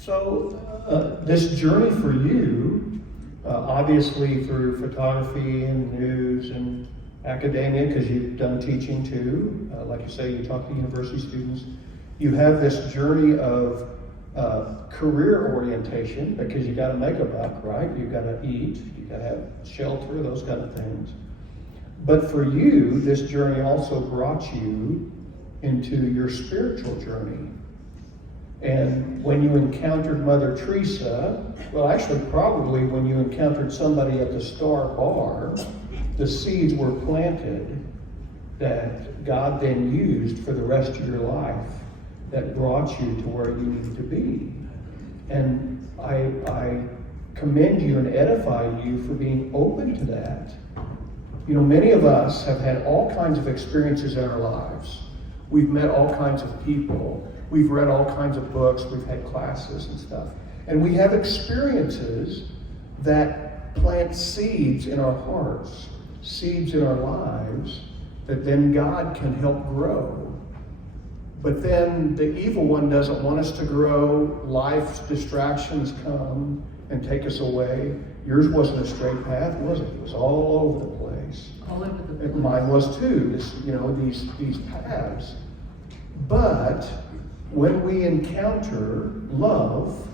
So this journey for you, obviously through photography and news and academia, because you've done teaching too, like you say, you talk to university students, you have this journey of career orientation, because you got to make a buck, right? You got to eat, you got to have shelter, those kind of things. But for you, this journey also brought you into your spiritual journey. And when you encountered Mother Teresa, well, actually, probably when you encountered somebody at the Star Bar, the seeds were planted that God then used for the rest of your life, that brought you to where you need to be. And I commend you and edify you for being open to that. You know, many of us have had all kinds of experiences in our lives. We've met all kinds of people. We've read all kinds of books. We've had classes and stuff. And we have experiences that plant seeds in our hearts, seeds in our lives, that then God can help grow. But then the evil one doesn't want us to grow. Life's distractions come and take us away. Yours wasn't a straight path, was it? It was all over the place. All over the place. Mine was too. These paths. But when we encounter love,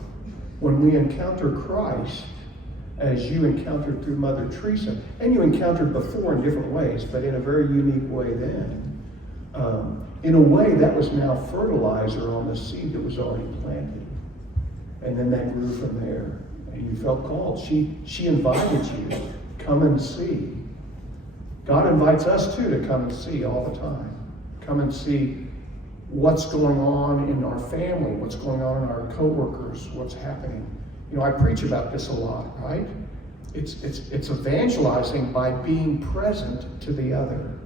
when we encounter Christ, as you encountered through Mother Teresa, and you encountered before in different ways, but in a very unique way then, in a way that was now fertilizer on the seed that was already planted. And then that grew from there. And you felt called. She invited you, come and see. God invites us too to come and see all the time. Come and see what's going on in our family, what's going on in our coworkers, what's happening. You know, I preach about this a lot, right? It's evangelizing by being present to the other.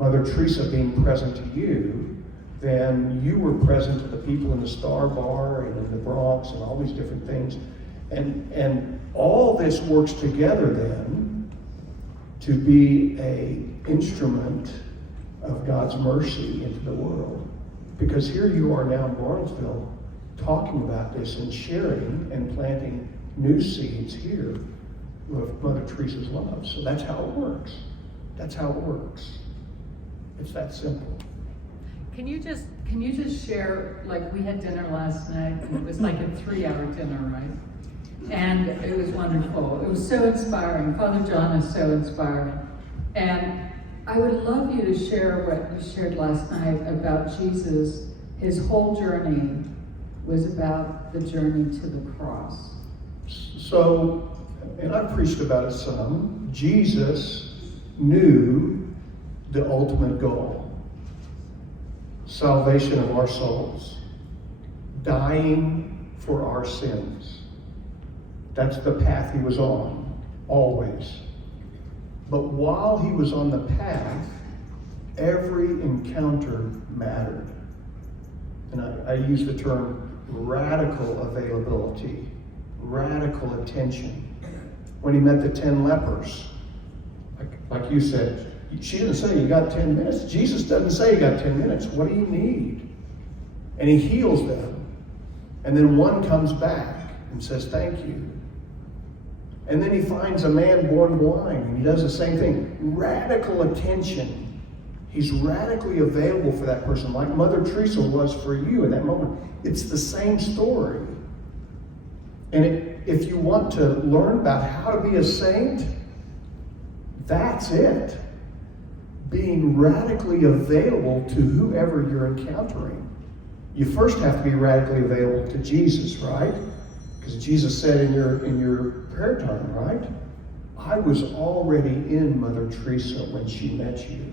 Mother Teresa being present to you, then you were present to the people in the Star Bar and in the Bronx and all these different things. And all this works together then to be an instrument of God's mercy into the world. Because here you are now in Lawrenceville talking about this and sharing and planting new seeds here of Mother Teresa's love. So that's how it works. That's how it works. It's that simple. Can you just share, like we had dinner last night, and it was like a 3-hour dinner, right? And it was wonderful. It was so inspiring. Father John is so inspiring. And I would love you to share what you shared last night about Jesus. His whole journey was about the journey to the cross. So, and I've preached about it some, Jesus knew the ultimate goal. Salvation of our souls. Dying for our sins. That's the path he was on, always. But while he was on the path, every encounter mattered. And I use the term radical availability, radical attention. When he met the 10 lepers, like you said, she didn't say you got 10 minutes. Jesus doesn't say you got 10 minutes. What do you need? And he heals them. And then one comes back and says, thank you. And then he finds a man born blind, and he does the same thing. Radical attention. He's radically available for that person, like Mother Teresa was for you in that moment. It's the same story. And if you want to learn about how to be a saint, that's it. Being radically available to whoever you're encountering. You first have to be radically available to Jesus, right? Because Jesus said in your prayer time, right? I was already in Mother Teresa when she met you.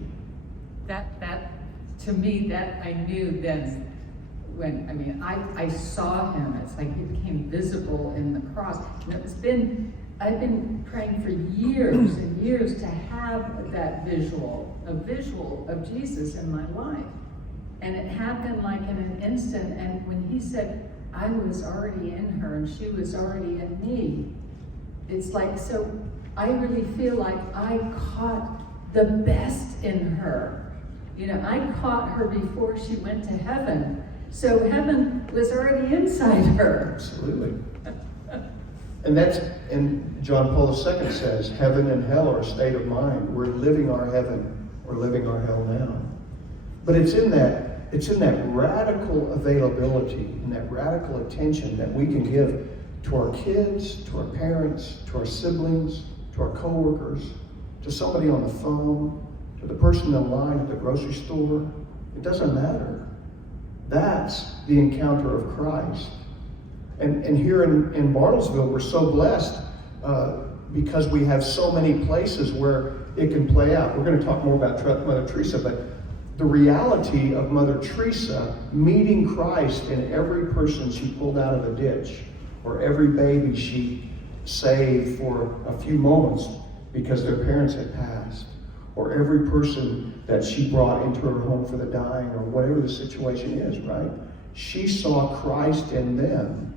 That to me, that I knew then when, I saw him. It's like he became visible in the cross. And I've been praying for years and years to have that visual of Jesus in my life. And it happened like in an instant. And when he said, I was already in her and she was already in me, it's like, so I really feel like I caught the best in her. You know, I caught her before she went to heaven. So heaven was already inside her. Absolutely. And John Paul II says, heaven and hell are a state of mind. We're living our heaven, we're living our hell now. But it's in that radical availability and that radical attention that we can give to our kids, to our parents, to our siblings, to our coworkers, to somebody on the phone, to the person in line at the grocery store. It doesn't matter. That's the encounter of Christ. And here in Bartlesville, we're so blessed because we have so many places where it can play out. We're going to talk more about Mother Teresa, but the reality of Mother Teresa meeting Christ in every person she pulled out of a ditch, or every baby she saved for a few moments because their parents had passed, or every person that she brought into her home for the dying, or whatever the situation is, right? She saw Christ in them.